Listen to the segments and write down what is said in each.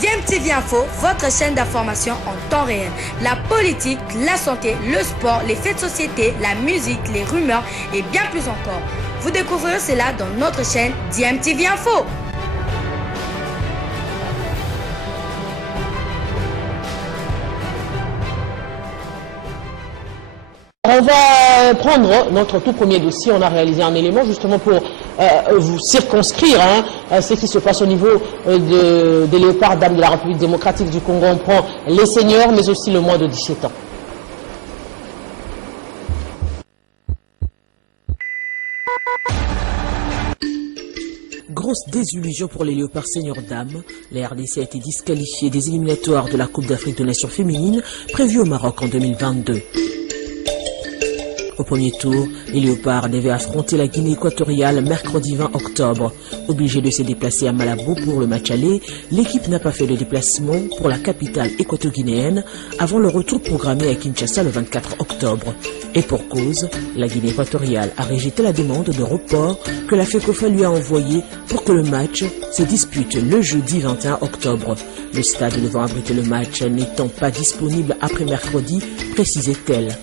DMTV Info, votre chaîne d'information en temps réel. La politique, la santé, le sport, les faits de société, la musique, les rumeurs et bien plus encore. Vous découvrirez cela dans notre chaîne DMTV Info. On va prendre notre tout premier dossier. On a réalisé un élément justement pour vous circonscrire ce qui se passe au niveau des léopards dames de la République démocratique du Congo. On prend les seniors mais aussi le moins de 17 ans. Grosse désillusion pour les léopards seniors dames. La RDC a été disqualifiée des éliminatoires de la Coupe d'Afrique de Nations féminines prévue au Maroc en 2022. Au premier tour, les léopards devaient affronter la Guinée équatoriale mercredi 20 octobre. Obligée de se déplacer à Malabo pour le match aller, l'équipe n'a pas fait le déplacement pour la capitale équato-guinéenne avant le retour programmé à Kinshasa le 24 octobre. Et pour cause, la Guinée équatoriale a rejeté la demande de report que la FECOFA lui a envoyée pour que le match se dispute le jeudi 21 octobre. Le stade devant abriter le match n'étant pas disponible après mercredi, précisait-elle.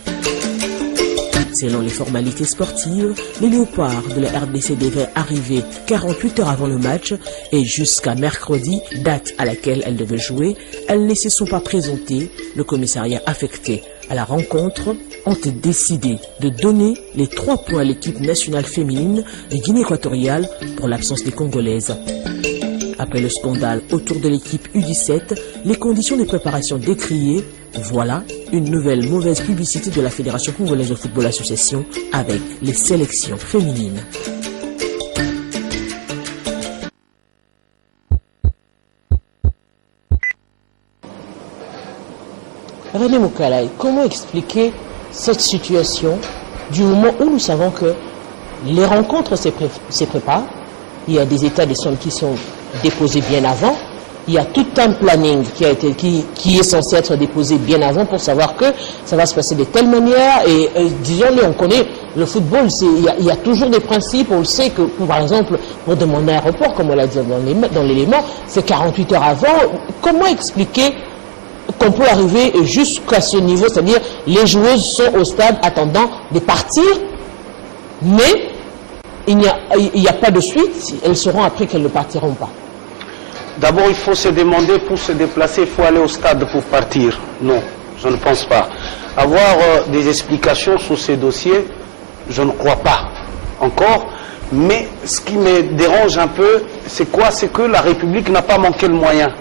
Selon les formalités sportives, les léopards de la RDC devaient arriver 48 heures avant le match et jusqu'à mercredi, date à laquelle elles devaient jouer, elles ne se sont pas présentées. Le commissariat affecté à la rencontre ont décidé de donner les 3 points à l'équipe nationale féminine de Guinée équatoriale pour l'absence des Congolaises. Après le scandale autour de l'équipe U17, les conditions de préparation décriées, voilà une nouvelle mauvaise publicité de la Fédération congolaise de football association avec les sélections féminines. René Moukalaï, comment expliquer cette situation du moment où nous savons que les rencontres se préparent, il y a des états des sommes qui sont déposés bien avant, il y a tout un planning qui est censé être déposé bien avant pour savoir que ça va se passer de telle manière et disons-le, on connaît le football, il y a toujours des principes, on le sait que par exemple pour demander un report, comme on l'a dit dans l'élément, c'est 48 heures avant. Comment expliquer qu'on peut arriver jusqu'à ce niveau, c'est-à-dire les joueuses sont au stade attendant de partir, mais il n'y a pas de suite, elles sauront après qu'elles ne partiront pas. D'abord, il faut se demander, pour se déplacer, il faut aller au stade pour partir. Non, je ne pense pas. Avoir des explications sur ces dossiers, je ne crois pas encore. Mais ce qui me dérange un peu, c'est quoi? C'est que la République n'a pas manqué de moyens.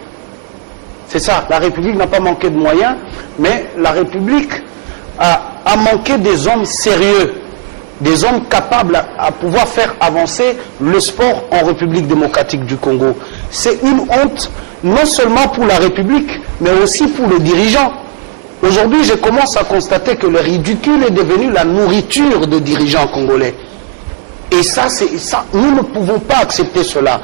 C'est ça, la République n'a pas manqué de moyens, mais la République a manqué des hommes sérieux, des hommes capables à pouvoir faire avancer le sport en République démocratique du Congo. C'est une honte, non seulement pour la République, mais aussi pour les dirigeants. Aujourd'hui, je commence à constater que le ridicule est devenu la nourriture de dirigeants congolais. Et ça, nous ne pouvons pas accepter cela.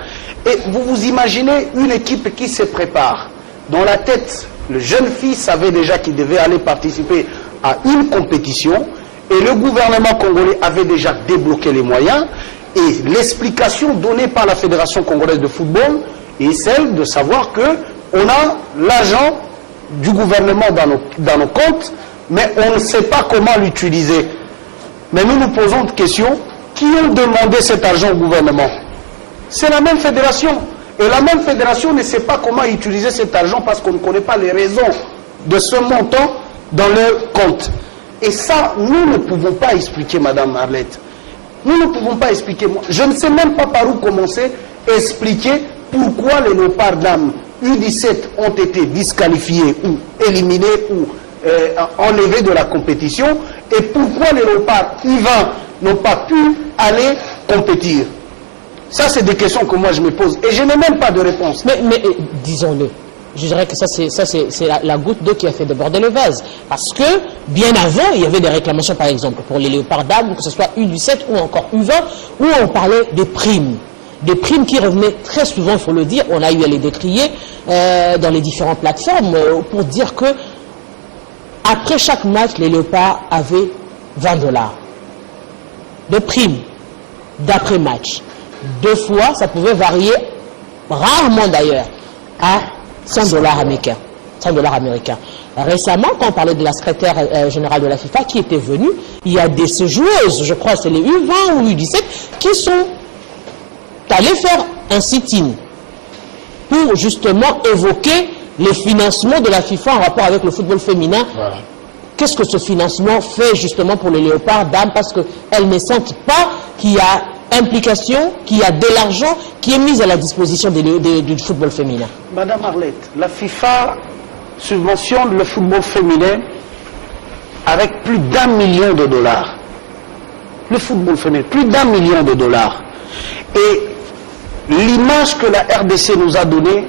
Et vous vous imaginez une équipe qui se prépare. Dans la tête, le jeune fils savait déjà qu'il devait aller participer à une compétition. Et le gouvernement congolais avait déjà débloqué les moyens. Et l'explication donnée par la Fédération congolaise de football est celle de savoir qu'on a l'argent du gouvernement dans nos comptes, mais on ne sait pas comment l'utiliser. Mais nous nous posons une question, qui a demandé cet argent au gouvernement? C'est la même fédération. Et la même fédération ne sait pas comment utiliser cet argent parce qu'on ne connaît pas les raisons de ce montant dans leur compte. Et ça, nous ne pouvons pas expliquer, Madame Arlette. Nous ne pouvons pas expliquer. Je ne sais même pas par où commencer à expliquer pourquoi les léopards dames U17 ont été disqualifiés ou éliminés ou enlevés de la compétition et pourquoi les léopards U20 n'ont pas pu aller compétir. Ça, c'est des questions que moi je me pose et je n'ai même pas de réponse. Mais disons-le. Je dirais que ça, c'est la goutte d'eau qui a fait déborder le vase. Parce que, bien avant, il y avait des réclamations, par exemple, pour les léopards dames, que ce soit U17 ou encore U20, où on parlait des primes. Des primes qui revenaient très souvent, il faut le dire, on a eu à les décrier dans les différentes plateformes, pour dire que, après chaque match, les léopards avaient 20 $ de primes d'après-match. 2 fois, ça pouvait varier, rarement d'ailleurs, à $100 américains. 100 $ américains. Récemment, quand on parlait de la secrétaire générale de la FIFA qui était venue, il y a des joueuses, je crois que c'est les U20 ou U17, qui sont allées faire un sit-in pour justement évoquer les financements de la FIFA en rapport avec le football féminin. Voilà. Qu'est-ce que ce financement fait justement pour les léopards dames, parce qu'elles ne sentent pas qu'il y a implication, qu'il y a de l'argent qui est mis à la disposition du football féminin. Madame Arlette, la FIFA subventionne le football féminin avec plus d'1 million de dollars. Le football féminin, plus d'1 million de dollars. Et l'image que la RDC nous a donnée,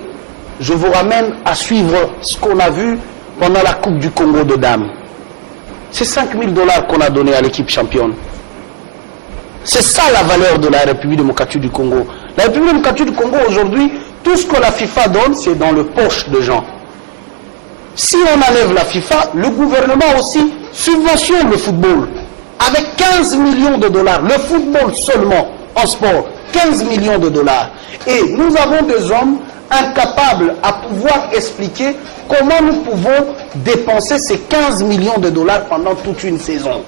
je vous ramène à suivre ce qu'on a vu pendant la Coupe du Congo de dames. C'est 5 000 $ qu'on a donné à l'équipe championne. C'est ça la valeur de la République démocratique du Congo. La République démocratique du Congo aujourd'hui, tout ce que la FIFA donne, c'est dans le poche de gens. Si on enlève la FIFA, le gouvernement aussi subventionne le football avec 15 millions de dollars. Le football seulement en sport, 15 millions de dollars. Et nous avons des hommes incapables à pouvoir expliquer comment nous pouvons dépenser ces 15 millions de dollars pendant toute une saison.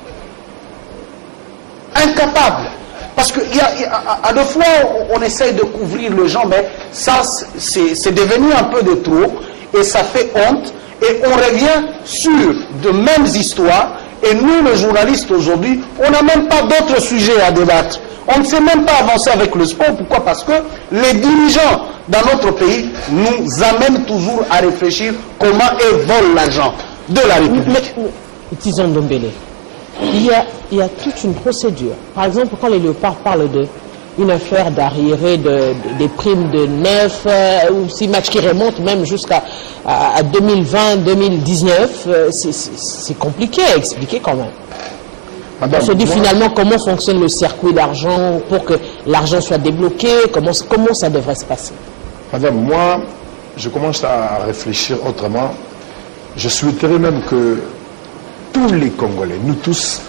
Incapable. Parce qu'à deux fois, on essaye de couvrir le genre, mais ça, c'est devenu un peu de trop, et ça fait honte, et on revient sur de mêmes histoires, et nous, les journalistes, aujourd'hui, on n'a même pas d'autres sujets à débattre. On ne sait même pas avancer avec le sport. Pourquoi? Parce que les dirigeants dans notre pays nous amènent toujours à réfléchir comment ils volent l'argent de la République. Tizon Ndombele, il y a toute une procédure. Par exemple, quand les léopards parlent d'une affaire d'arriéré des primes de 9 ou 6 matchs qui remontent même jusqu'à 2020-2019, c'est compliqué à expliquer quand même. Madame, on se dit finalement comment fonctionne le circuit d'argent pour que l'argent soit débloqué, comment ça devrait se passer. Madame, moi, je commence à réfléchir autrement. Je souhaiterais même que tous les Congolais, nous tous,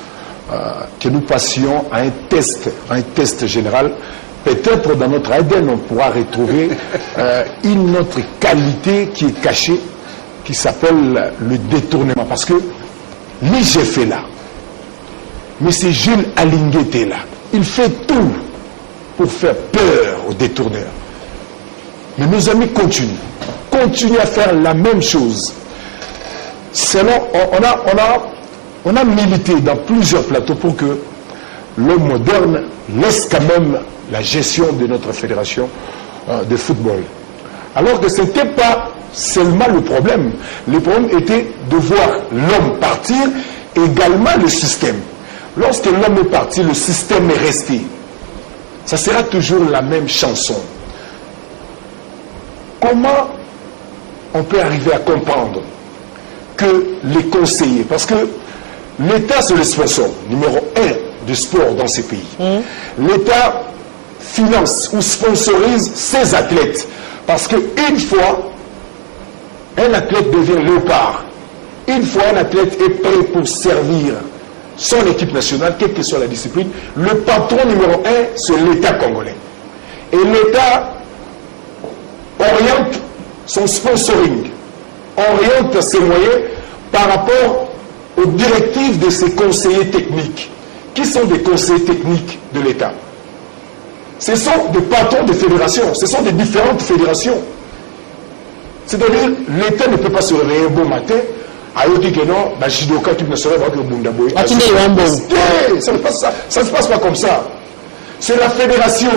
que nous passions à un test général. Peut-être dans notre ADN, on pourra retrouver une autre qualité qui est cachée, qui s'appelle le détournement. Parce que l'IGF est là. Mais c'est Jules Alinguete là. Il fait tout pour faire peur aux détourneurs. Mais nos amis continuent à faire la même chose. Sinon, on a milité dans plusieurs plateaux pour que l'homme moderne laisse quand même la gestion de notre fédération de football. Alors que ce n'était pas seulement le problème. Le problème était de voir l'homme partir, également le système. Lorsque l'homme est parti, le système est resté. Ça sera toujours la même chanson. Comment on peut arriver à comprendre que les conseillers, parce que l'État c'est le sponsor numéro 1 du sport dans ces pays. L'État finance ou sponsorise ses athlètes. Parce qu'une fois, un athlète devient léopard. Une fois, un athlète est prêt pour servir son équipe nationale, quelle que soit la discipline, le patron numéro 1, c'est l'État congolais. Et l'État oriente son sponsoring, oriente ses moyens par rapport aux directives de ses conseillers techniques. Qui sont des conseillers techniques de l'État? Ce sont des patrons de fédérations, ce sont des différentes fédérations. C'est-à-dire, l'État ne peut pas se réveiller un bon matin. Ça ne se passe pas comme ça. C'est la fédération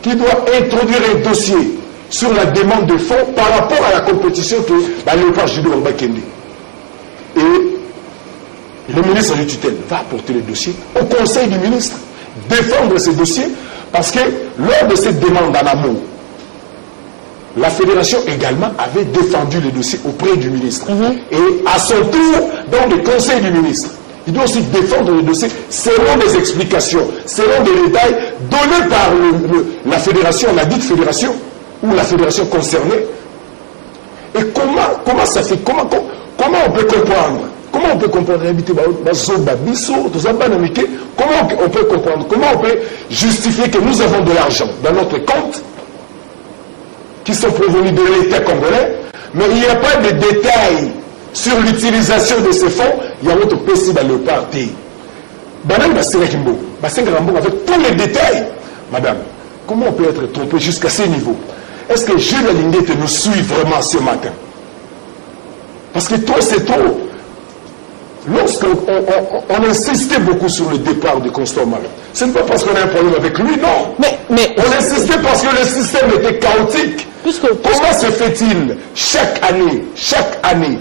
qui doit introduire un dossier sur la demande de fonds par rapport à la compétition que Léopard Judo Bakende. Et le ministre du tutelle va apporter le dossier au conseil du ministre, défendre ce dossier, parce que lors de cette demande en amont, la fédération également avait défendu le dossier auprès du ministre. Et à son tour, dans le conseil du ministre, il doit aussi défendre le dossier selon des explications, selon des détails donnés par la fédération, la dite fédération, ou la fédération concernée. Et comment ça fait? Comment on peut comprendre? Comment on peut comprendre? Comment on peut comprendre? Comment on peut justifier que nous avons de l'argent dans notre compte qui sont provenus de l'État congolais, Mais il n'y a pas de détails sur l'utilisation de ces fonds. Il y a autre PC dans le parti. Madame Basserekimbo, avec tous les détails. Madame, comment on peut être trompé jusqu'à ce niveau? Est-ce que Jules Alinguette nous suit vraiment ce matin? Parce que toi, c'est trop. Lorsqu'on insistait beaucoup sur le départ du Constant Marin, ce n'est pas parce qu'on a un problème avec lui, non. Mais on insistait parce que le système était chaotique. Comment se fait-il chaque année,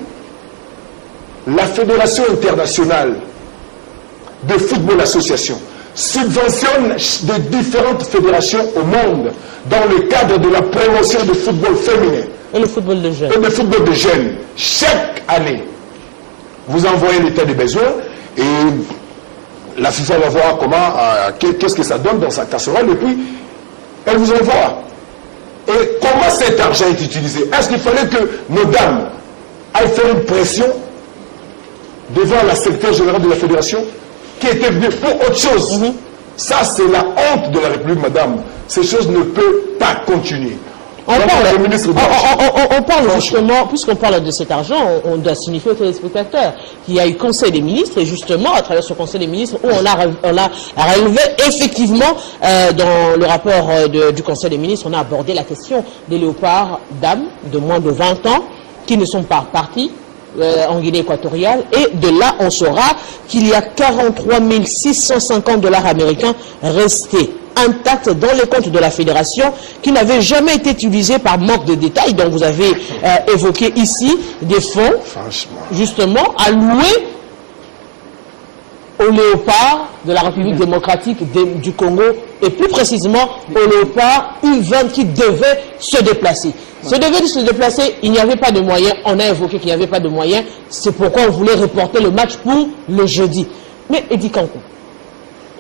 la Fédération internationale de football association subventionne de différentes fédérations au monde dans le cadre de la promotion du football féminin et le football de jeunes. Et le football de jeunes. Chaque année, vous envoyez l'état des besoins et la FIFA va voir comment, qu'est-ce que ça donne dans sa casserole et puis elle vous envoie. Et comment cet argent est utilisé? Est-ce qu'il fallait que nos dames aillent faire une pression devant la secrétaire générale de la fédération qui était venue pour autre chose? Ça, c'est la honte de la République, madame. Ces choses ne peuvent pas continuer. On parle justement, puisqu'on parle de cet argent, on doit signifier aux téléspectateurs qu'il y a eu Conseil des ministres, et justement, à travers ce Conseil des ministres, où on a relevé effectivement, dans le rapport du Conseil des ministres, on a abordé la question des léopards dames de moins de 20 ans qui ne sont pas partis en Guinée équatoriale, et de là on saura qu'il y a 43 650 $ américains restés intacts dans les comptes de la fédération, qui n'avaient jamais été utilisés par manque de détails. Donc vous avez évoqué ici des fonds justement alloués aux léopards de la République démocratique du Congo, et plus précisément aux léopards U20 qui devaient se déplacer. Il n'y avait pas de moyens, on a évoqué qu'il n'y avait pas de moyens, c'est pourquoi on voulait reporter le match pour le jeudi. Mais Eddy Kankou,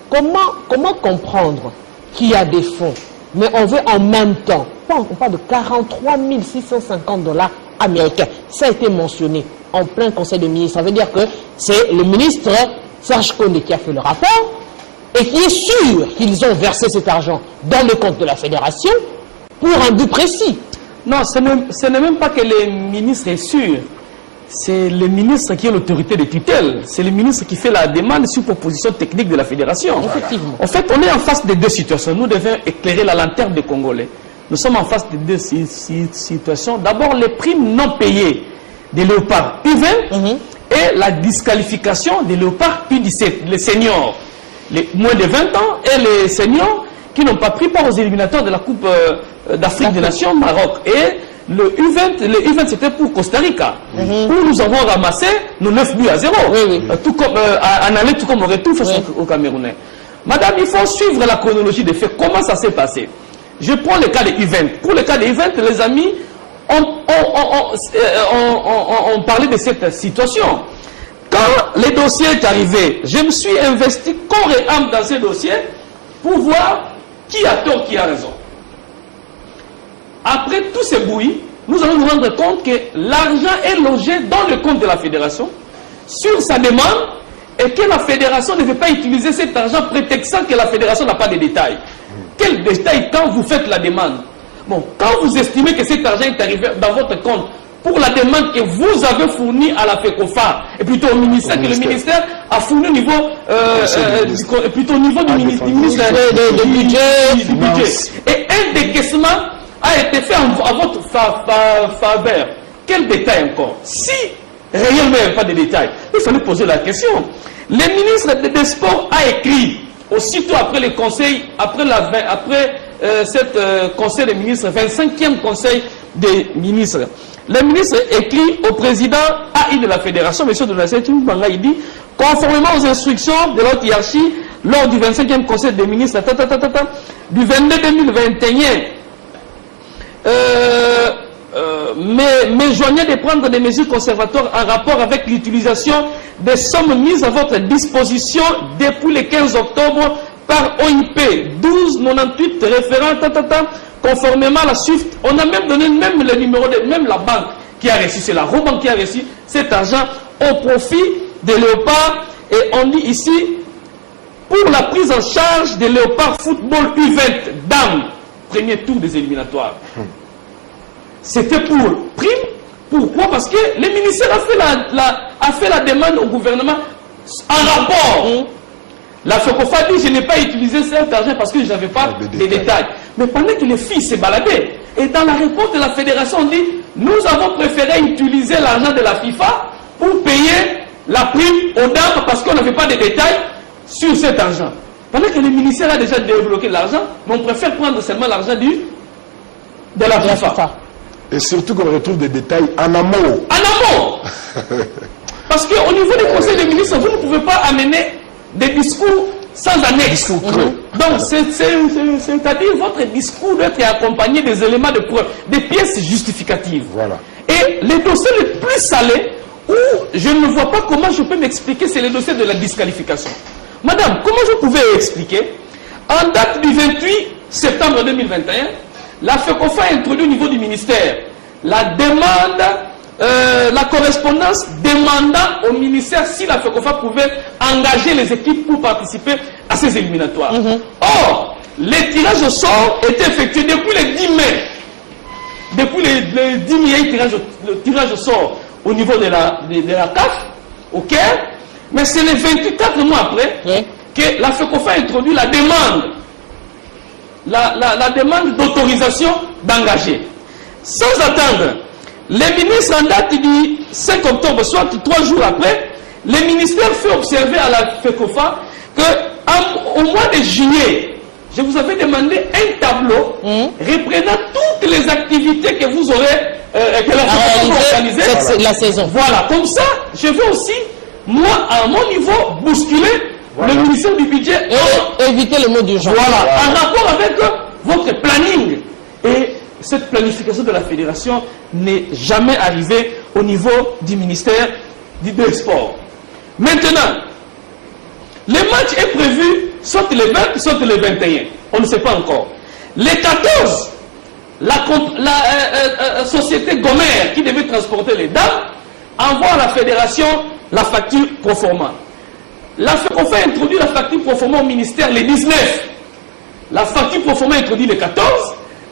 comment comprendre qu'il y a des fonds, mais on veut en même temps, on parle de 43 650 $ américains, ça a été mentionné en plein Conseil des ministres, ça veut dire que c'est le ministre Serge Kondé qui a fait le rapport et qui est sûr qu'ils ont versé cet argent dans le compte de la fédération pour un but précis. Non, ce n'est même pas que le ministre est sûr. C'est le ministre qui a l'autorité de tutelle. C'est le ministre qui fait la demande sur proposition technique de la fédération. Effectivement. En fait, on est en face de deux situations. Nous devons éclairer la lanterne des Congolais. Nous sommes en face de deux situations. D'abord, les primes non payées des léopards U20 et la disqualification des léopards U17, les seniors, les moins de 20 ans, et les seniors qui n'ont pas pris part aux éliminatoires de la Coupe d'Afrique des Nations Maroc. Et le U20 c'était pour Costa Rica, où nous avons ramassé nos 9 buts à 0, tout comme, en aller tout comme au retour face aux Camerounais. Madame, il faut suivre la chronologie des faits. Comment ça s'est passé? Je prends le cas des U20. Pour le cas des U20, les amis, on parlait de cette situation. Quand le dossier est arrivé, je me suis investi corps et âme dans ce dossier pour voir qui a tort, qui a raison. Après tous ces bouillis, nous allons nous rendre compte que l'argent est logé dans le compte de la fédération sur sa demande, et que la fédération ne veut pas utiliser cet argent prétextant que la fédération n'a pas de détails. Quel détail quand vous faites la demande? Bon, quand vous estimez que cet argent est arrivé dans votre compte pour la demande que vous avez fournie à la FECOFA, et plutôt au ministère, que le ministère a fourni au niveau, plutôt au niveau du ministère du budget. Et un décaissement a été fait à votre faveur. Quel détail encore? Si réellement il n'y avait pas de détails, il fallait poser la question. Le ministre des Sports a écrit, aussitôt après le conseil, après cette conseil des ministres, 25e conseil des ministres, le ministre écrit au président AI de la fédération, M. Donatien Tchimbanga, il dit, conformément aux instructions de l'autre hiérarchie, lors du 25e conseil des ministres, du 22 2021, mais joignez de prendre des mesures conservatoires en rapport avec l'utilisation des sommes mises à votre disposition depuis le 15 octobre par OIP 1298 référent conformément à la SWIFT. On a même donné même le numéro de même la banque qui a reçu, c'est la Robanque qui a reçu cet argent au profit des léopards, et on dit ici pour la prise en charge des léopards football U20 dames, premier tour des éliminatoires. C'était pour prime, Pourquoi? Parce que le ministère a fait la demande au gouvernement en rapport. La FECOFA dit je n'ai pas utilisé cet argent parce que je n'avais pas les détails. Mais pendant que les filles s'est baladé, et dans la réponse de la fédération, on dit nous avons préféré utiliser l'argent de la FIFA pour payer la prime aux dames parce qu'on n'avait pas de détails sur cet argent. Pendant que le ministère a déjà débloqué l'argent, mais on préfère prendre seulement l'argent de la FIFA. Et surtout qu'on retrouve des détails en amont. En amont. Parce qu'au niveau des conseils des ministres, vous ne pouvez pas amener des discours sans annexe. Donc, c'est-à-dire votre discours doit être accompagné des éléments de preuve, des pièces justificatives. Voilà. Et les dossiers les plus salés, où je ne vois pas comment je peux m'expliquer, c'est les dossiers de la disqualification. Madame, comment vous pouvez expliquer? En date du 28 septembre 2021, la FECOFA a introduit au niveau du ministère la demande, la correspondance demandant au ministère si la FECOFA pouvait engager les équipes pour participer à ces éliminatoires. Or, les tirages au sort étaient effectués depuis le 10 mai. Depuis le 10 mai, le tirage au sort au niveau de la CAF, au Caire, mais c'est les 24 mois après que la FECOFA a introduit la demande. La demande d'autorisation d'engager. Sans attendre, les ministres en date du 5 octobre, soit 3 jours après, les ministères fait observer à la FECOFA qu'au mois de juillet, je vous avais demandé un tableau reprenant toutes les activités que vous aurez que la FECOFA organisées la saison. Voilà, comme ça, je veux aussi, moi, à mon niveau, bousculer le ministère du budget et éviter le mot d'urgence. Voilà, en rapport avec votre planning. Et cette planification de la fédération n'est jamais arrivée au niveau du ministère des Sports. Maintenant, le match est prévu soit le 20, soit le 21. On ne sait pas encore. Les 14, la société Gomer qui devait transporter les dames envoie à la fédération la facture pro forma. La FECOFA a introduit la facture pro forma au ministère le 19. La facture pro forma introduit le 14.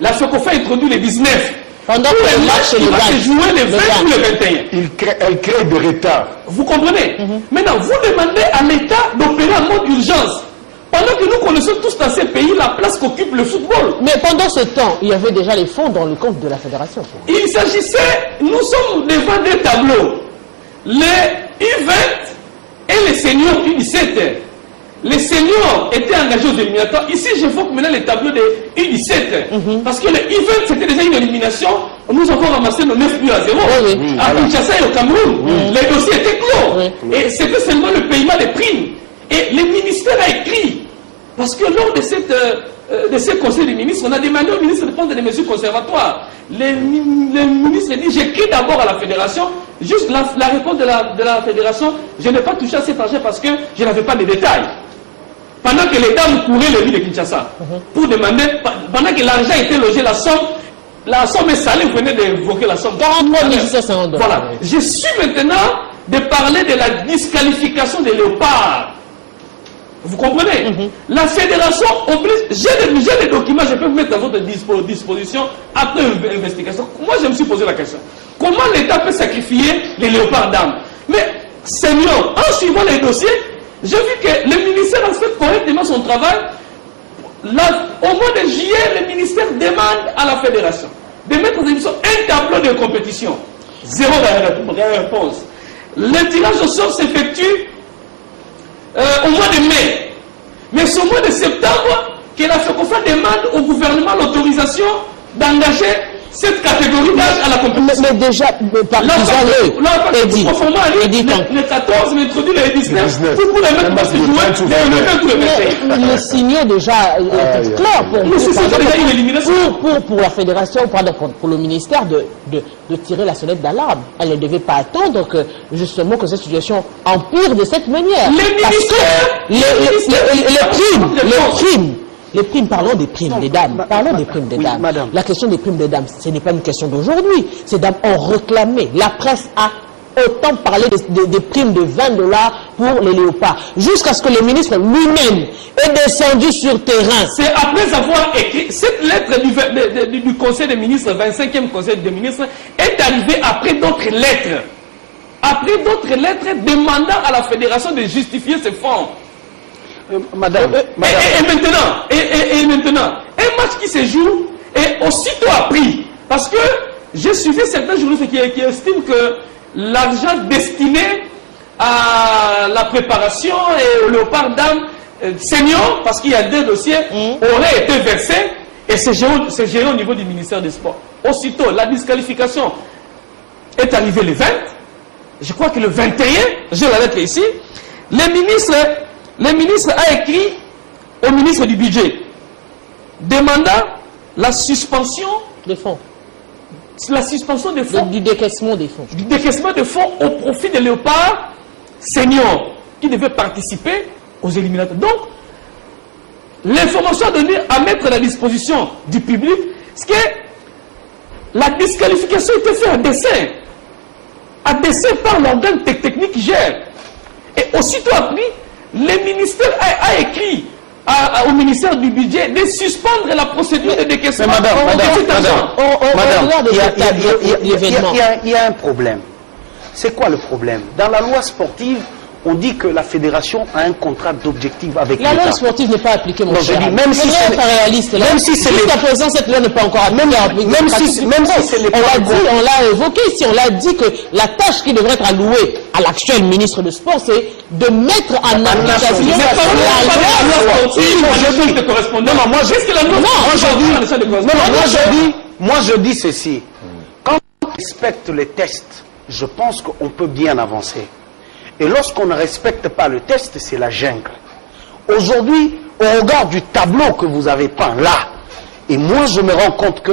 La FECOFA a introduit le 19. Pendant que le match va se jouer le 20 ou le 21. Elle crée des retards. Vous comprenez? Maintenant, vous demandez à l'État d'opérer en mode urgence. Pendant que nous connaissons tous dans ces pays la place qu'occupe le football. Mais pendant ce temps, il y avait déjà les fonds dans le compte de la fédération. Il s'agissait, nous sommes devant des tableaux. Les U20 et les seniors U17. Les seniors étaient engagés aux éliminatoires. Ici, j'évoque maintenant les tableaux des U17. Parce que les U20, c'était déjà une élimination. Nous avons ramassé nos 9 buts à 0. À Kinshasa et au Cameroun. Les dossiers étaient clos. Et c'était seulement le paiement des primes. Et le ministère a écrit. Parce que lors de ces conseils des ministres, on a demandé au ministre de prendre des mesures conservatoires. Le ministre dit, j'écris d'abord à la fédération. Juste la réponse de la fédération, je n'ai pas touché à cet argent parce que je n'avais pas de détails. Pendant que les dames couraient les rues de Kinshasa, pour demander, pendant que l'argent était logé, la somme est salée, vous venez d'évoquer la somme. 43 650 $. Voilà. Je suis maintenant de parler de la disqualification des léopards. Vous comprenez? La fédération oblige, j'ai des documents, je peux vous mettre à votre disposition après une investigation. Moi, je me suis posé la question. Comment l'État peut sacrifier les léopards d'âme? Mais, Seigneur, en suivant les dossiers, j'ai vu que le ministère a fait correctement son travail. Au mois de juillet, le ministère demande à la fédération de mettre en émission un tableau de compétition. Zéro réponse. Le tirage au sort s'effectue au mois de mai. Mais c'est au mois de septembre que la FECOFA demande au gouvernement l'autorisation d'engager cette catégorie d'âge à la compétition. Mais déjà, le 14, mais introduit le 19, pour les mettre pour se jouer le 20 ou le 21. Les signaux déjà étaient clairs pour la fédération, pour le ministère de tirer la sonnette d'alarme. Elle ne devait pas attendre que justement que cette situation empire de cette manière. Les primes, parlons des primes des dames. Parlons des primes des dames. La question des primes des dames, ce n'est pas une question d'aujourd'hui. Ces dames ont réclamé. La presse a autant parler des primes de $20 pour les léopards. Jusqu'à ce que le ministre lui-même est descendu sur terrain. C'est après avoir écrit cette lettre du Conseil des ministres, 25e Conseil des ministres, est arrivée après d'autres lettres. Après d'autres lettres demandant à la fédération de justifier ses fonds. Madame, Et maintenant, un match qui se joue est aussitôt appris. Parce que j'ai suivi certains journalistes qui estiment que l'argent destiné à la préparation et au léopard dame senior, parce qu'il y a 2 dossiers, aurait été versé et c'est géré au niveau du ministère des Sports. Aussitôt, la disqualification est arrivée le 20. Je crois que le 21, j'ai la lettre ici, le ministre a écrit au ministre du Budget demandant la suspension des fonds. La suspension des fonds. Du décaissement des fonds. Du décaissement des fonds au profit des léopards seniors qui devaient participer aux éliminatoires. Donc, l'information à mettre à la disposition du public, c'est que la disqualification était faite à dessein par l'organe technique qui gère. Et aussitôt appris, le ministère a écrit au ministère du Budget de suspendre la procédure de décaissement. Il y a un problème. C'est quoi le problème? Dans la loi sportive, on dit que la fédération a un contrat d'objectif avec l'État. La loi sportive n'est pas appliquée, mon cher. Même si c'est réaliste, même si c'est jusqu'à présent, cette loi n'est pas encore appliquée. Même si c'est on l'a évoqué ici, on l'a dit que la tâche qui devrait être allouée à l'actuel ministre de Sport, c'est de mettre en application moi je dis ceci. Quand on respecte les tests, je pense qu'on peut bien avancer. Et lorsqu'on ne respecte pas le test, c'est la jungle. Aujourd'hui, au regard du tableau que vous avez peint là, et moi je me rends compte que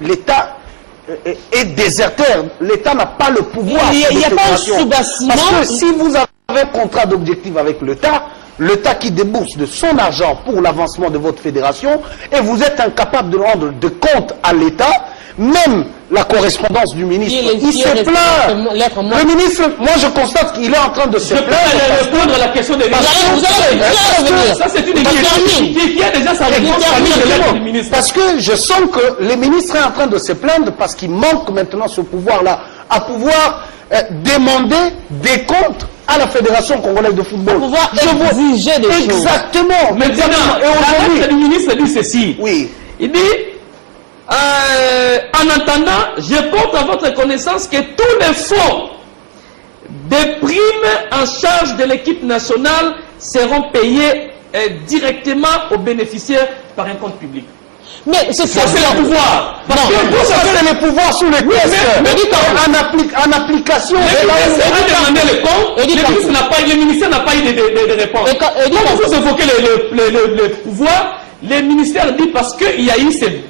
l'État est déserteur. L'État n'a pas le pouvoir. Il n'y a pas un sous-bassement. Parce que si vous avez un contrat d'objectif avec l'État qui débourse de son argent pour l'avancement de votre fédération, et vous êtes incapable de rendre de compte à l'État, même la correspondance du ministre, il se plaint. Le ministre, moi je constate qu'il est en train de se plaindre. Je peux répondre à la question des ministres. Ça c'est une question qui a déjà sa réponse du ministre. Parce que je sens que le ministre est en train de se plaindre parce qu'il manque maintenant ce pouvoir-là, à pouvoir demander des comptes à la Fédération congolaise de football. Pouvoir exiger des choses. Exactement. Maintenant, la lettre du ministre dit ceci. Oui. Il dit, en attendant, je porte à votre connaissance que tous les fonds des primes en charge de l'équipe nationale seront payés directement aux bénéficiaires par un compte public. Mais c'est ça, c'est le pouvoir. Parce que ça, c'est le pouvoir sous les tests. En application. Le ministère n'a pas eu de réponse. Quand vous évoquez le pouvoir, le ministère dit parce qu'il y a eu ces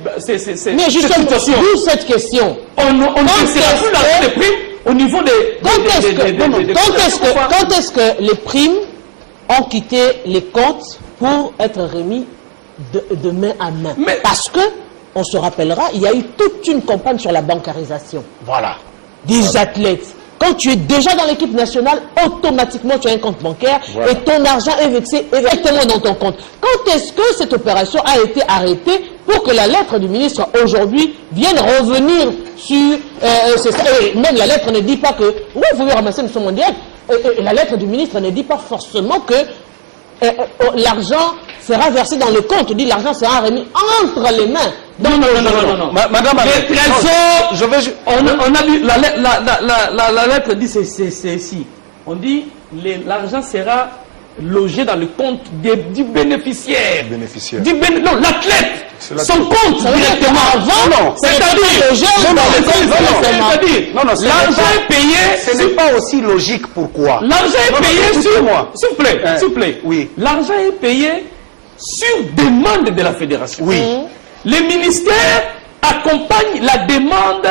mais justement, d'où cette question. On ne sera plus dans les primes au niveau des... Quand est-ce que les primes ont quitté les comptes pour être remis de main à main? Parce que, on se rappellera, il y a eu toute une campagne sur la bancarisation. Voilà. Des athlètes. Quand tu es déjà dans l'équipe nationale, automatiquement tu as un compte bancaire et ton argent est vexé directement dans ton compte. Quand est-ce que cette opération a été arrêtée pour que la lettre du ministre aujourd'hui vienne revenir sur... même la lettre ne dit pas que... Oui, vous pouvez ramasser une somme en direct. La lettre du ministre ne dit pas forcément que l'argent sera versé dans le compte. On dit l'argent sera remis entre les mains. Non. Madame, les trésors, on a lu, la lettre dit c'est ici. On dit l'argent sera logé dans le compte du bénéficiaire. Non, l'athlète. Son compte directement avant. C'est-à-dire, l'argent est payé. Ce n'est pas aussi logique. Pourquoi? L'argent est payé sur... S'il vous plaît. Oui. L'argent est payé sur demande de la fédération. Oui. Le ministère accompagne la demande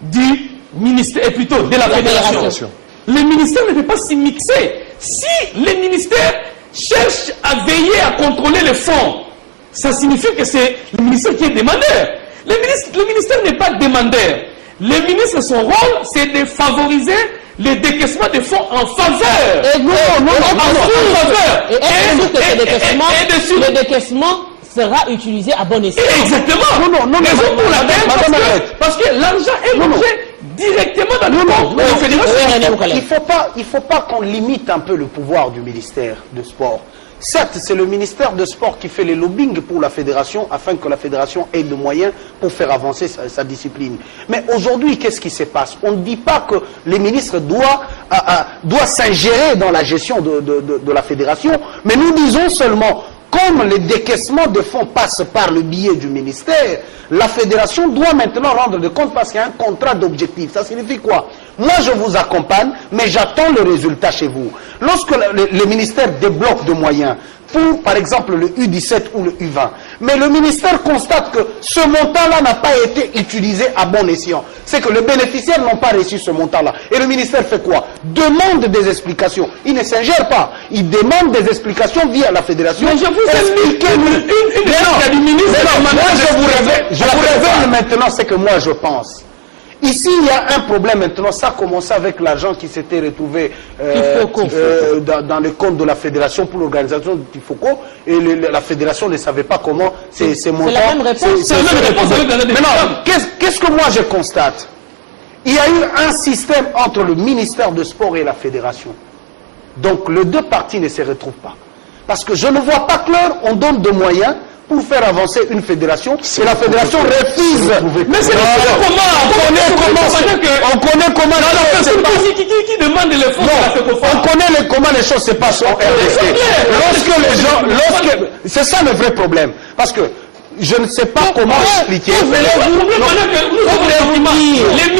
du ministère, et plutôt de la fédération. Le ministère ne peut pas s'y mixer. Si le ministère cherche à veiller à contrôler les fonds, ça signifie que c'est le ministère qui est demandeur. Le ministère n'est pas demandeur. Le ministre, son rôle, c'est de favoriser les décaissements de fonds en faveur. Et non, en faveur. Et est-ce que ce décaissement sera utilisé à bon escient? Exactement. Non, raison pour laquelle, parce que l'argent est logé directement dans le compte de la fédération. Il faut pas qu'on limite un peu le pouvoir du ministère de sport. Certes, c'est le ministère de sport qui fait les lobbying pour la fédération afin que la fédération ait de moyens pour faire avancer sa discipline. Mais aujourd'hui, qu'est-ce qui se passe? On ne dit pas que les ministres doivent s'ingérer dans la gestion de la fédération, mais nous disons seulement, comme les décaissements de fonds passent par le biais du ministère, la fédération doit maintenant rendre de compte parce qu'il y a un contrat d'objectif. Ça signifie quoi? Moi, je vous accompagne, mais j'attends le résultat chez vous. Lorsque le ministère débloque de moyens pour, par exemple, le U17 ou le U20, mais le ministère constate que ce montant-là n'a pas été utilisé à bon escient, c'est que les bénéficiaires n'ont pas reçu ce montant-là. Et le ministère fait quoi? Demande des explications. Il ne s'ingère pas. Il demande des explications via la fédération. Mais je vous explique une ministre. Je vous révèle maintenant ce que moi je pense. Ici, il y a un problème maintenant. Ça a commencé avec l'argent qui s'était retrouvé dans le compte de la fédération pour l'organisation du Tifoko. Et la fédération ne savait pas comment ces montants... C'est la même réponse. C'est la même réponse. Maintenant, qu'est-ce que moi je constate? Il y a eu un système entre le ministère de Sport et la fédération. Donc, les deux parties ne se retrouvent pas. Parce que je ne vois pas clair, on donne des moyens pour faire avancer une fédération, et la fédération refuse. Mais c'est on connaît comment qui demande les fonds de la FECOFA. On connaît comment les choses se passent au RDC. Lorsque les gens, c'est ça le vrai problème. Parce que je ne sais pas comment expliquer. Le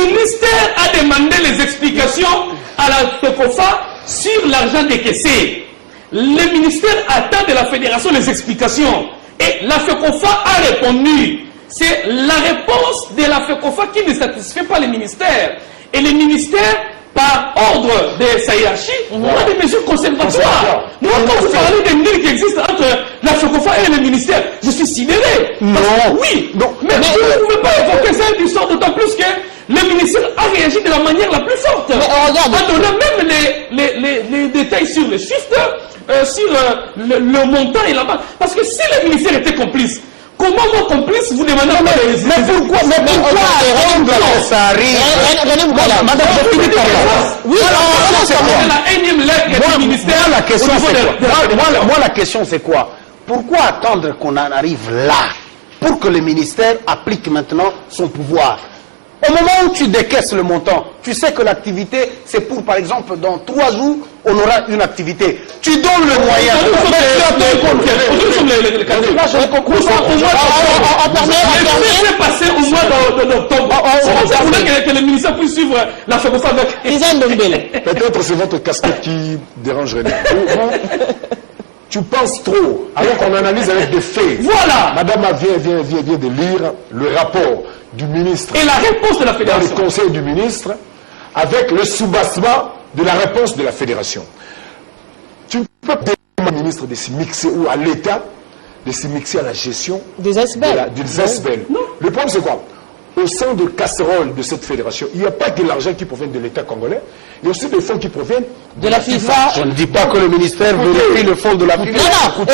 ministère a demandé les explications à la FECOFA sur l'argent décaissé. Le ministère attend de la fédération les explications. Et la FECOFA a répondu. C'est la réponse de la FECOFA qui ne satisfait pas le ministère. Et le ministère, par ordre de sa hiérarchie, a des mesures conservatoires. Moi, quand vous parlez des deals qui existent entre la FECOFA et le ministère, je suis sidéré. Non. Oui. Mais vous ne pouvez pas évoquer cette histoire, d'autant plus que le ministère a réagi de la manière la plus forte. En donnant même les détails sur les chiffres, sur le montant et la base. Parce que si le ministère était complice, comment moi complice vous demandez mais pourquoi ça arrive? Madame, je finis par là. Oui, la énième lettre du ministère. Moi, la question c'est quoi? Pourquoi attendre qu'on en arrive là pour que le ministère applique maintenant son pouvoir? Au moment où tu décaisses le montant, tu sais que l'activité, c'est pour, par exemple, dans 3 jours, on aura une activité. Tu donnes le moyen. Que le ministère puisse suivre la FECOFA avec... Peut-être c'est votre casquette qui dérange René. Tu penses trop, alors qu'on analyse avec des faits. Voilà. Madame vient de lire le rapport du ministre et la réponse de la fédération. Dans le conseil du ministre, avec le soubassement de la réponse de la fédération. Tu ne peux pas demander au ministre de s'y mixer ou à l'État de s'y mixer à la gestion des SBL. Le problème c'est quoi? Au sein de casserole de cette fédération, il n'y a pas que l'argent qui provient de l'État congolais, il y a aussi des fonds qui proviennent de la FIFA. Je ne dis pas que le ministère vérifie le fonds de la FIFA. Non, et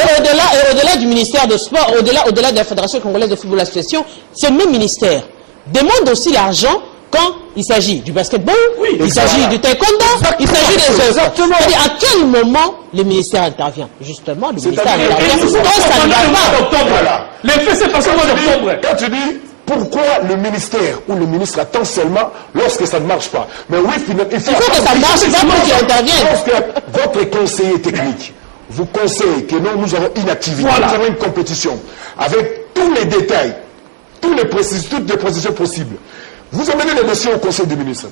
au-delà du ministère de Sport, au-delà de la Fédération congolaise de football association, ce même ministère demande aussi l'argent quand il s'agit du basketball, il s'agit du taekwondo, il s'agit des œuvres. C'est-à-dire à quel moment le ministère intervient? Justement, le ministère intervient quand ça ne va pas. Les faits s'est passé au mois d'octobre. Quand tu dis pourquoi le ministère ou le ministre attend seulement lorsque ça ne marche pas? Mais oui, finalement, il faut que ça marche pas pour qu'il intervienne. Parce que votre conseiller technique vous conseille que non, nous avons une activité, nous avons une compétition, avec tous les détails, toutes les précisions possibles. Vous amenez les dossiers au conseil des ministres.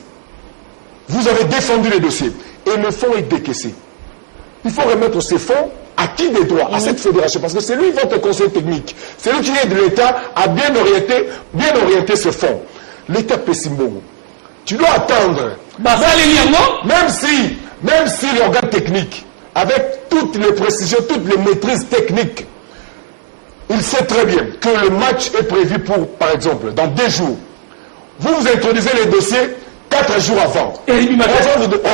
Vous avez défendu les dossiers. Et le fonds est décaissé. Il faut remettre ces fonds à qui des droits? À cette fédération. Parce que c'est lui votre conseil technique. C'est lui qui est de l'État à bien orienter ce fonds. L'État Pessimbo. Tu dois attendre. Même si l'organe technique, avec toutes les précisions, toutes les maîtrises techniques, il sait très bien que le match est prévu pour, par exemple, dans 2 jours. Vous introduisez les dossiers 4 jours avant.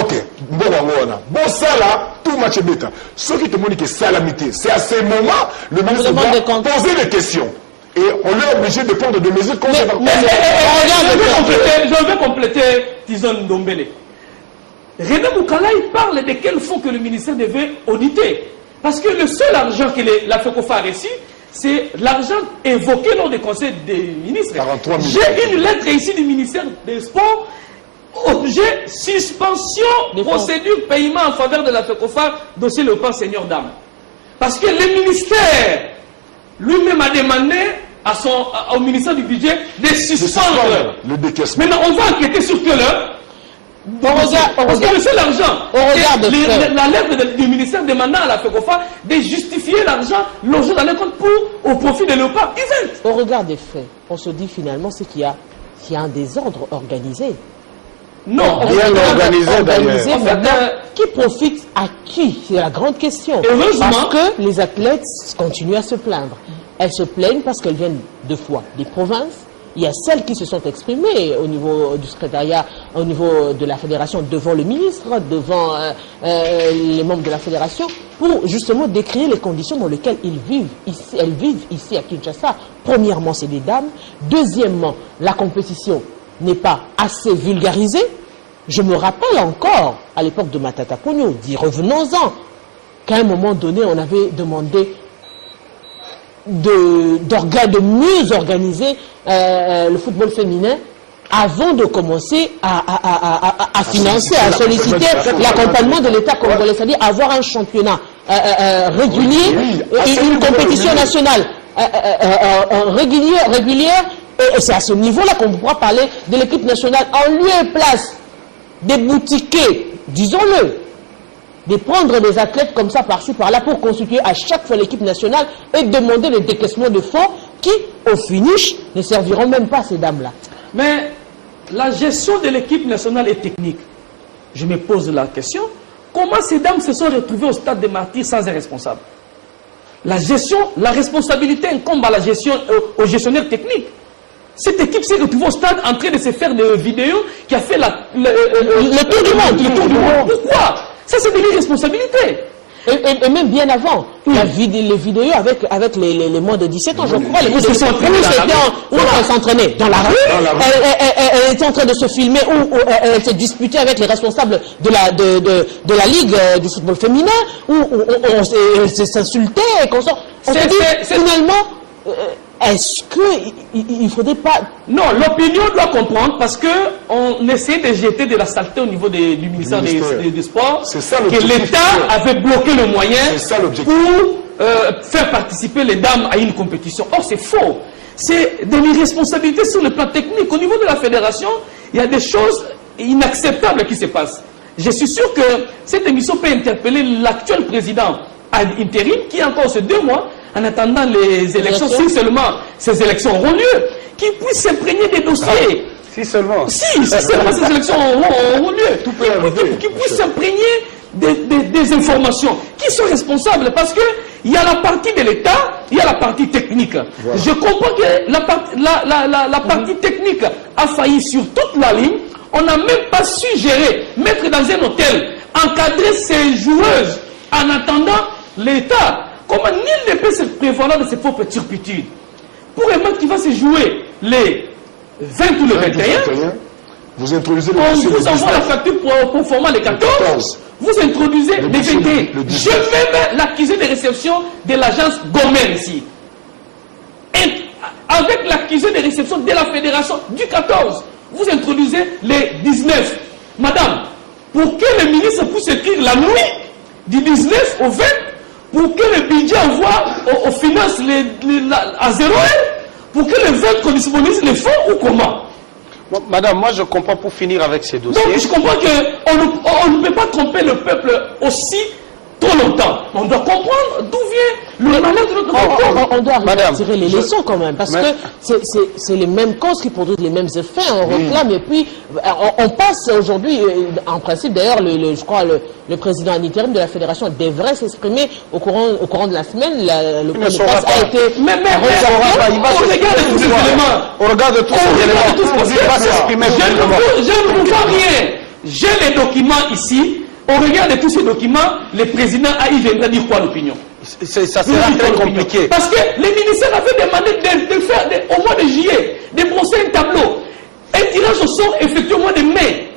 Ok. Bon, ça là, tout match bêta. Ce qui te montre que c'est à la mi-temps. C'est à ce moment, le ministre va poser des questions. Et on est obligé de prendre des mesures conservatoires. Je vais compléter Tizon Ndombele. René Moukala, il parle de quel fonds que le ministère devait auditer. Parce que le seul argent que la FECOFA a reçu, c'est l'argent évoqué lors des conseils des ministres. J'ai une lettre ici du ministère des Sports, objet suspension, procédure, paiement en faveur de la FECOFA, dossier Léopard Seigneur Dame. Parce que le ministère lui-même a demandé au ministère du budget de suspendre le décaissement. Maintenant, on va enquêter sur quelle heure. Parce que le seul argent, la lettre du ministère demandant à la FECOFA de justifier l'argent logé dans les comptes au profit de Léopard Event. Au regard des faits, on se dit finalement qu'il y a un désordre organisé. Non, bien organisé d'ailleurs. Qui profite à qui? C'est la grande question. Heureusement. Parce que les athlètes continuent à se plaindre. Elles se plaignent parce qu'elles viennent deux fois des provinces. Il y a celles qui se sont exprimées au niveau du secrétariat, au niveau de la fédération, devant le ministre, devant les membres de la fédération, pour justement décrire les conditions dans lesquelles elles vivent ici à Kinshasa. Premièrement, c'est des dames. Deuxièmement, la compétition n'est pas assez vulgarisée. Je me rappelle encore, à l'époque de Matata Pogno, revenons-en, qu'à un moment donné, on avait demandé de mieux organiser le football féminin avant de commencer à financer, à solliciter l'accompagnement de l'État congolais, c'est-à-dire avoir un championnat régulier et une compétition nationale régulière. Et c'est à ce niveau-là qu'on pourra parler de l'équipe nationale en lieu et place des boutiquets, disons-le, de prendre des athlètes comme ça par-ci par-là pour constituer à chaque fois l'équipe nationale et demander le décaissement de fonds qui, au finish, ne serviront même pas à ces dames-là. Mais la gestion de l'équipe nationale est technique. Je me pose la question, comment ces dames se sont retrouvées au stade des martyrs sans un responsable? La gestion, la responsabilité incombe à la gestion, aux gestionnaires techniques. Cette équipe s'est retrouvée au stade en train de se faire des vidéos qui a fait le tour du monde. Pourquoi? Ça, c'est de l'irresponsabilité. Et même bien avant, les vidéos avec les moins de 17 ans, je crois, les moins de 17 ans, où on s'entraînait dans la rue, elle était en train de se filmer, où elle s'est disputée avec les responsables de la Ligue du football féminin, où on s'insultait, et qu'on s'en... On s'est dit, finalement... Est-ce qu'il ne faudrait pas... Non, l'opinion doit comprendre parce qu'on essaie de jeter de la saleté au niveau du ministère des Sports, que l'État avait bloqué le moyen pour faire participer les dames à une compétition. Or, c'est faux. C'est de l'irresponsabilité sur le plan technique. Au niveau de la fédération, il y a des choses inacceptables qui se passent. Je suis sûr que cette émission peut interpeller l'actuel président à intérim qui, encore ces 2 mois, en attendant les élections, si seulement ces élections auront lieu, qu'ils puissent s'imprégner des dossiers. Si seulement. Si seulement ces élections auront lieu. Qu'ils puissent s'imprégner des informations. Qui sont responsables? Parce qu'il y a la partie de l'État, il y a la partie technique. Voilà. Je comprends que la partie technique a failli sur toute la ligne. On n'a même pas su gérer, mettre dans un hôtel, encadrer ces joueuses en attendant l'État. Comment nul ne peut se prévaloir de ses propres turpitudes. Pour un match qui va se jouer les 20 ou le 21, vous introduisez on vous envoie la facture pour former les 14. Vous introduisez les 21. Je même l'accusé de réception de l'agence Gomen ici. Et avec l'accusé de réception de la fédération du 14, vous introduisez les 19. Madame, pour que le ministre puisse écrire la nuit du 19 au 20, pour que le budget envoie aux finances à 0 pour que le 20 qu'on disponibilise les fonds ou comment? Bon, madame, moi je comprends pour finir avec ces dossiers. Donc je comprends qu'on ne peut pas tromper le peuple aussi trop longtemps. On doit comprendre d'où vient le malheur de notre peuple. On doit Madame, tirer les leçons quand même, parce que c'est les mêmes causes qui produisent les mêmes effets. On réclame et puis on passe aujourd'hui, en principe d'ailleurs, je crois le président en intérim de la fédération devrait s'exprimer au courant de la semaine. Le point de presse a été... Mais il va regarde tous ces éléments. On regarde tous ces éléments. Il va s'exprimer. Je ne vous vois rien. J'ai les documents ici. Au regard de tous ces documents, le président il viendra dire quoi l'opinion? Ça sera très compliqué. Parce que les ministères avaient demandé de faire au mois de juillet, de brosser un tableau. Un tirage au sort effectué au mois de mai.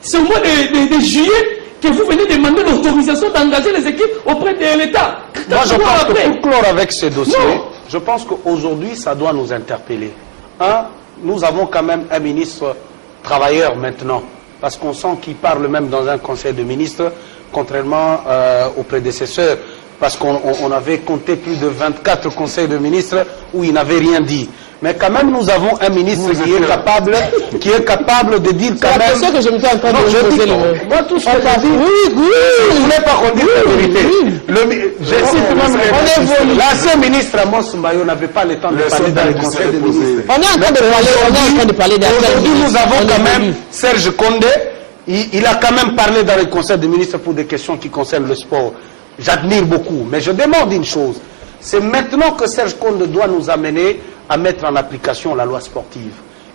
C'est au mois de juillet que vous venez demander l'autorisation d'engager les équipes auprès de l'État. Moi, je pense que pour clore avec ce dossier, je pense qu'aujourd'hui, ça doit nous interpeller. Nous avons quand même un ministre travailleur maintenant. Parce qu'on sent qu'il parle même dans un conseil de ministres, contrairement aux prédécesseurs, parce qu'on avait compté plus de 24 conseils de ministres où il n'avait rien dit. Mais quand même, nous avons un ministre qui est capable de dire quand même... C'est que je me suis en train de vous poser le mot. Moi, tout ce que je dis, je ne voulais pas qu'on dise la vérité. Je cite même l'ancien ministre Amos Mbayo n'avait pas le temps de parler dans le conseil de ministres. On est en train de parler Aujourd'hui, nous avons quand même Serge Condé. Il a quand même parlé dans le conseil des ministres pour des questions qui concernent le sport. J'admire beaucoup. Mais je demande une chose. C'est maintenant que Serge Condé doit nous amener à mettre en application la loi sportive.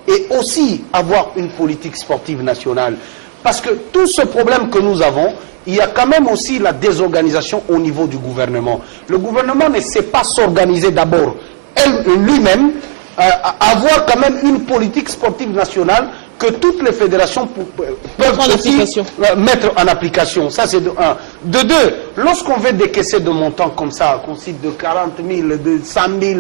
Et aussi avoir une politique sportive nationale. Parce que tout ce problème que nous avons, il y a quand même aussi la désorganisation au niveau du gouvernement. Le gouvernement ne sait pas s'organiser d'abord lui-même, avoir quand même une politique sportive nationale que toutes les fédérations peuvent aussi mettre en application. Ça, c'est de un. De deux, lorsqu'on veut décaisser de montants comme ça, qu'on cite de 40 000, de 100 000,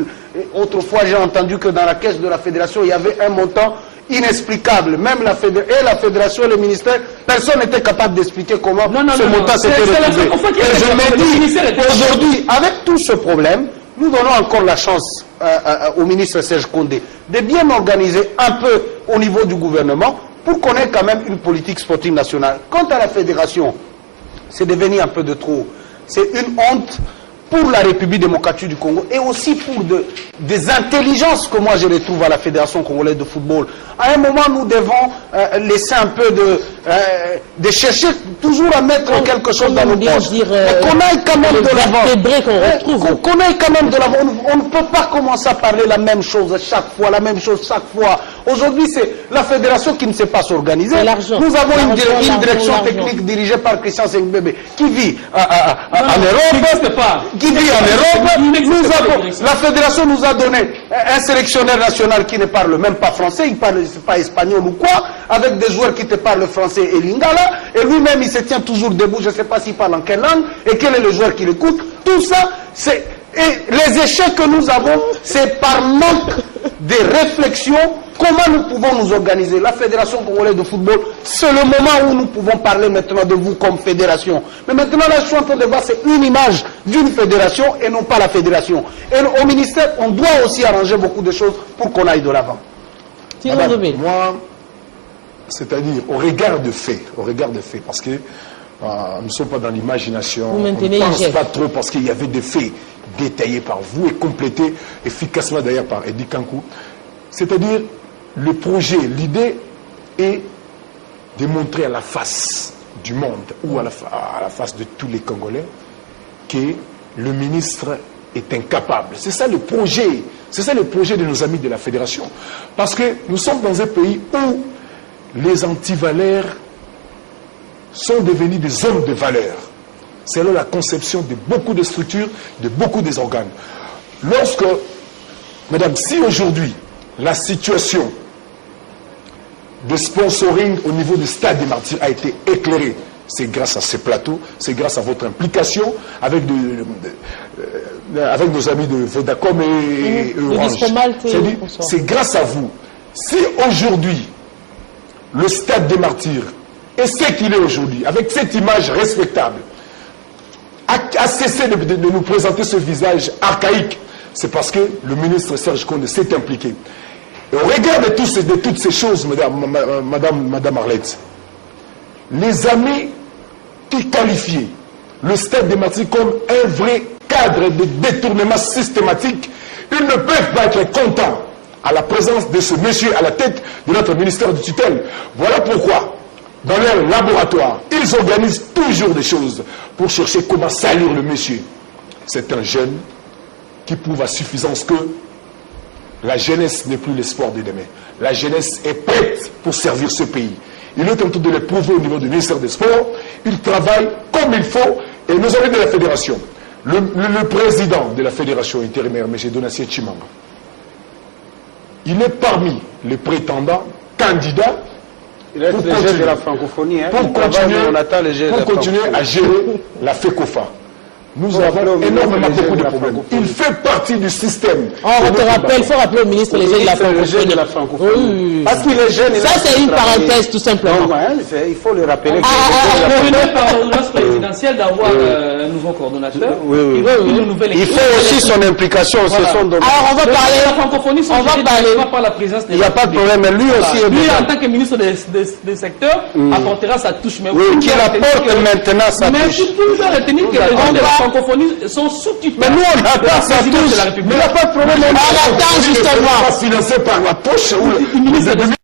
autrefois j'ai entendu que dans la caisse de la fédération, il y avait un montant inexplicable. Même la fédération et le ministère, personne n'était capable d'expliquer comment ce montant s'était retrouvé. Et je me dis, aujourd'hui, avec tout ce problème, nous donnons encore la chance au ministre Serge Condé de bien organiser un peu au niveau du gouvernement pour qu'on ait quand même une politique sportive nationale. Quant à la fédération, c'est devenu un peu de trop. C'est une honte pour la République démocratique du Congo et aussi pour des intelligences que moi je retrouve à la Fédération congolaise de football. À un moment, nous devons laisser un peu de chercher toujours à mettre quelque chose dans nos poches. Qu'on aille quand même de l'avant. Qu'on aille quand même de l'avant. On ne peut pas commencer à parler la même chose chaque fois, Aujourd'hui, c'est la fédération qui ne sait pas s'organiser. Nous avons une direction technique dirigée par Christian Sengbebe qui vit en Europe. Qui vit en Europe. La fédération nous a donné un sélectionneur national qui ne parle même pas français, il ne parle pas espagnol ou quoi, avec des joueurs qui te parlent français et lingala, et lui-même il se tient toujours debout, je ne sais pas s'il parle en quelle langue, et quel est le joueur qui l'écoute. Tout ça, c'est... Et les échecs que nous avons, c'est par manque de réflexion. Comment nous pouvons nous organiser? La Fédération congolaise de football, c'est le moment où nous pouvons parler maintenant de vous comme fédération. Mais maintenant, là, je suis en train de voir, c'est une image d'une fédération et non pas la fédération. Et au ministère, on doit aussi arranger beaucoup de choses pour qu'on aille de l'avant. Moi, c'est-à-dire au regard de faits, parce que nous ne sommes pas dans l'imagination, on ne pense pas trop parce qu'il y avait des faits détaillés par vous et complétés efficacement d'ailleurs par Eddy Kankou. C'est-à-dire, le projet, l'idée est de montrer à la face du monde ou à la face de tous les Congolais que le ministre est incapable. C'est ça le projet. C'est ça le projet de nos amis de la Fédération. Parce que nous sommes dans un pays où les antivaleurs sont devenus des hommes de valeur. Selon la conception de beaucoup de structures, de beaucoup des organes. Lorsque, madame, si aujourd'hui, la situation de sponsoring au niveau du Stade des Martyrs a été éclairée, c'est grâce à ces plateaux, c'est grâce à votre implication avec nos amis de Vodacom et Orange. C'est grâce à vous. Si aujourd'hui, le Stade des Martyrs est ce qu'il est aujourd'hui, avec cette image respectable, a cessé de nous présenter ce visage archaïque, c'est parce que le ministre Serge Condé s'est impliqué. Et au regard de toutes ces choses, madame Arlette, les amis qui qualifiaient le stade des Martyrs comme un vrai cadre de détournement systématique. Ils ne peuvent pas être contents à la présence de ce monsieur à la tête de notre ministère de tutelle. Voilà pourquoi, dans leur laboratoire, ils organisent toujours des choses pour chercher comment salir le monsieur. C'est un jeune qui prouve à suffisance que la jeunesse n'est plus l'espoir de demain. La jeunesse est prête pour servir ce pays. Il est en train de le prouver au niveau du ministère des Sports. Il travaille comme il faut. Et nos amis de la fédération, le président de la fédération intérimaire, M. Donatien Chimanga, il est parmi les prétendants candidats pour continuer, de la francophonie, hein, pour continuer à gérer la FECOFA. Nous avons énormément beaucoup de problèmes. Il fait partie du système. On te rappelle, il faut rappeler au ministre les jeunes de la francophonie. Oui. Parce qu'il est jeune. Ça, c'est une parenthèse, tout simplement. Donc, il faut le rappeler. Vous venez par l'ordonnance présidentielle d'avoir un nouveau coordonnateur. Oui. Il faut aussi son implication. Alors, on va parler. La francophonie, on va parler par la présence des. Il n'y a pas de problème, mais lui aussi. Lui, en tant que ministre des secteurs, apportera sa touche. Oui, qu'il apporte maintenant sa touche. Mais surtout, il doit retenir que les gens de la francophonie sont sous-tutelle. Mais nous, on attend sa touche. Il n'y a pas de problème. On attend justement. Financé par la poche ou le